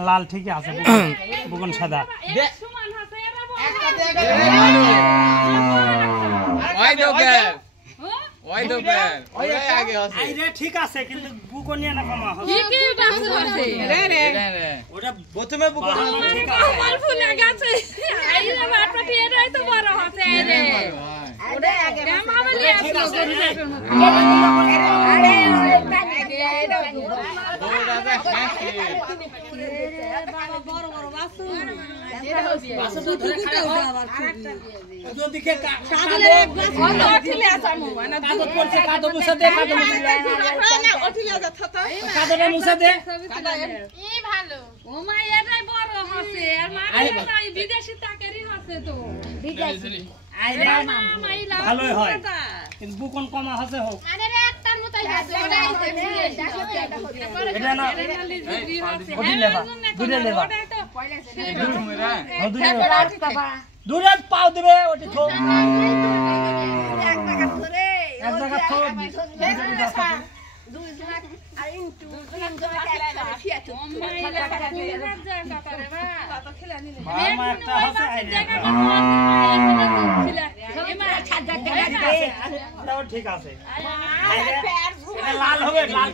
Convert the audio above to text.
লাল ঠিকই আছে বুকন সাদা ঠিক আছে কিন্তু বুকন নিয়ে না কমা হবে ওটা প্রথমে বুকন ঠিক আছে আমার ফুলে গেছে আইরা বাটপাটি এটাই তো বড় হচ্ছে রে ওটা আগে মামালে ঠিক আছে আরে বাবা বড় বড় বাসু বাসু তো ধরে খাওয়া আবার যদি কে কাগজে এক গ্লাস ওঠিলে আসামু মানে কাগজ পড়ছে কাগজ মুছে দে কাগজ মুছে দে না ওঠিলে যা থত কাগজটা মুছে দে ই ভালো ও মা এটাই বড় হচ্ছে আর মা তাই বিদেশি টাকারই হচ্ছে তো বিদেশি আইরা ভালোই হয় কিন্তু বুকন কমা হচ্ছে হোক মানে একটার মতই আছে এটা না দুধে লেবা দুধে পাও দিবে ওটি থো এক জায়গা ধরে এক জায়গা থো দুই জায়গা আর ইনটু তিন জায়গা খেলা ফিয়াটো মাইলা কাটে রাত যায় কাটারে বা কত খেলা নিলে মা একটা আছে আইরে এমা ছাদ জায়গা ঠিক আছে লাল হবে লাল